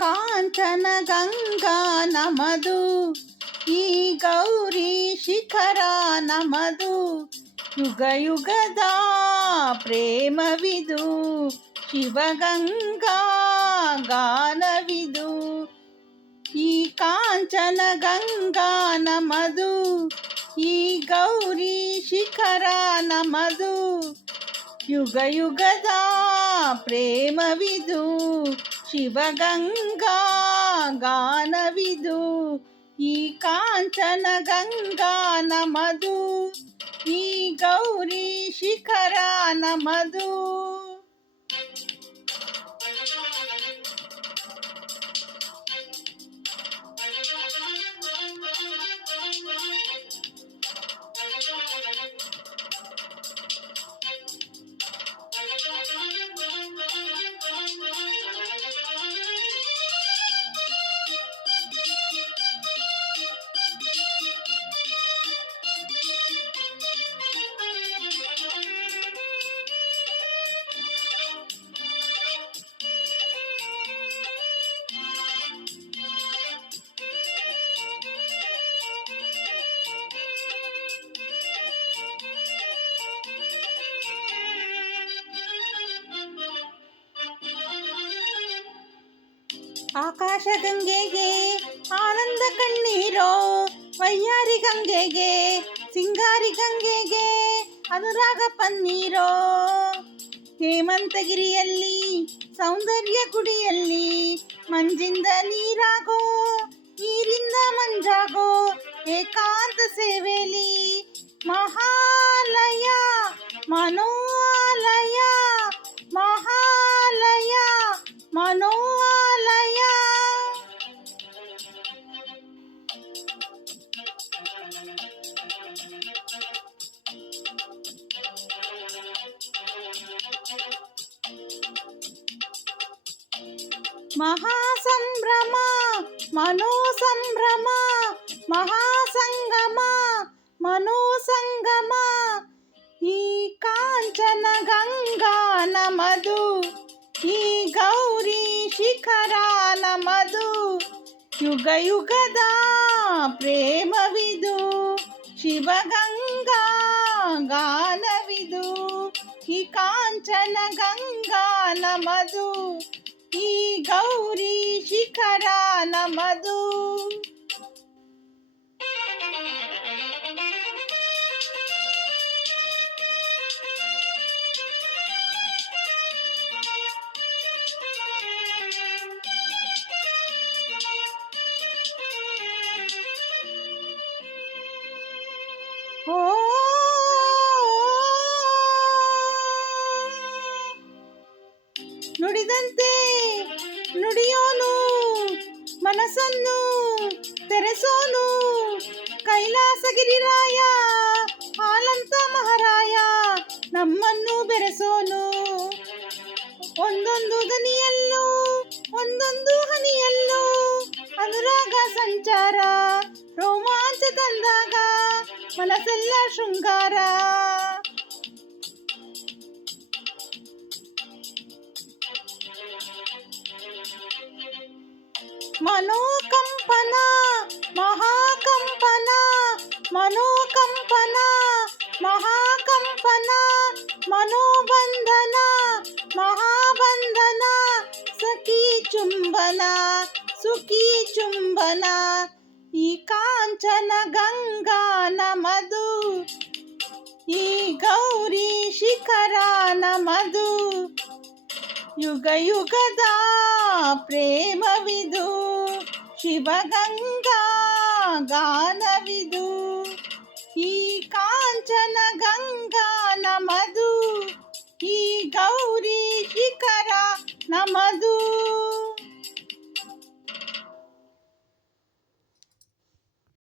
ಕಾಂಚನ ಗಂಗಾ ನಮದು, ಈ ಗೌರಿ ಶಿಖರ ನಮದು. ಯುಗ ಯುಗದ ಪ್ರೇಮವಿದು, ಶಿವಗಂಗಾ ಗಾನವಿದು. ಈ ಕಾಂಚನ ಗಂಗಾ ನಮದು, ಈ ಗೌರಿ ಶಿಖರ ನಮದು. ಯುಗ ಯುಗದ ಪ್ರೇಮವಿದು, ಶಿವಗಂಗಾ ಗಾನವಿದು. ಈ ಕಾಂಚನ ಗಂಗಾ ನಮದು, ಈ ಗೌರಿ ಶಿಖರ ನಮದು. ಆಕಾಶ ಗಂಗೆಗೆ ಆನಂದ ಕಣ್ಣೀರೋ, ವಯ್ಯಾರಿ ಗಂಗೆಗೆ ಸಿಂಗಾರಿ ಗಂಗೆಗೆ ಅನುರಾಗ ಪನ್ನೀರೋ. ಹೇಮಂತಗಿರಿಯಲ್ಲಿ ಸೌಂದರ್ಯ ಗುಡಿಯಲ್ಲಿ ಮಂಜಿಂದ ನೀರಾಗೋ, ನೀರಿಂದ ಮಂಜಾಗೋ ಏಕಾಂತ ಸೇವೆಲಿ. ಮಹಾಲಯ ಮನೋಲಯ, ಮಹಾಲಯ ಮನೋಲಯ. ಮಹಾಸಂಭ್ರಮ ಮನೋಸಂಭ್ರಮ, ಮಹಾಸಂಗಮ ಮನೋಸಂಗಮ. ಈ ಕಾಂಚನ ಗಂಗಾ ನಮದು, ಈ ಗೌರಿ ಶಿಖರ ನಮದು. ಯುಗ ಯುಗದ ಪ್ರೇಮವಿದು, ಶಿವಗಂಗಾ ಗಾನವಿದು. ಈ ಕಾಂಚನ ಗಂಗಾ ನಮದು, ಈ ಗೌರಿ ಶಿಖರ ನಮದು. ಓ ನುಡಿದಂತೆ ನುಡಿಯೋನು, ಮನಸ್ಸನ್ನು ತೆರೆಸೋನು ಕೈಲಾಸಗಿರಿರಾಯ. ಹಾಲಂತ ಮಹಾರಾಯ ನಮ್ಮನ್ನು ಬೆರೆಸೋನು. ಒಂದೊಂದು ದನಿಯಲ್ಲೂ ಒಂದೊಂದು ಹನಿಯಲ್ಲೂ ಅನುರಾಗ ಸಂಚಾರ, ರೋಮಾಂಚ ತಂದಾಗ ಮನಸ್ಸೆಲ್ಲ ಶೃಂಗಾರ. ಮನೋಕಂಪನ ಮಹಾಕಂಪನ, ಮನೋಕಂಪನ ಮಹಾಕಂಪನ, ಮನೋಬಂಧನ ಮಹಾಬಂಧನ. ಸಖಿ ಚುಂಬನ ಸುಖಿ ಚುಂಬನ, ಈ ಕಾಂಚನ ಗಂಗಾ ನಮದು, ಈ ಗೌರಿ ಶಿಖರ ನಮದು. ಯುಗ ಯುಗದ ಪ್ರೇಮವಿದು, ಶಿವಗಂಗಾ ಗಾನವಿದು. ಈ ಕಾಂಚನ ಗಂಗಾ ನಮದು, ಈ ಗೌರಿ ಶಿಖರ ನಮದು.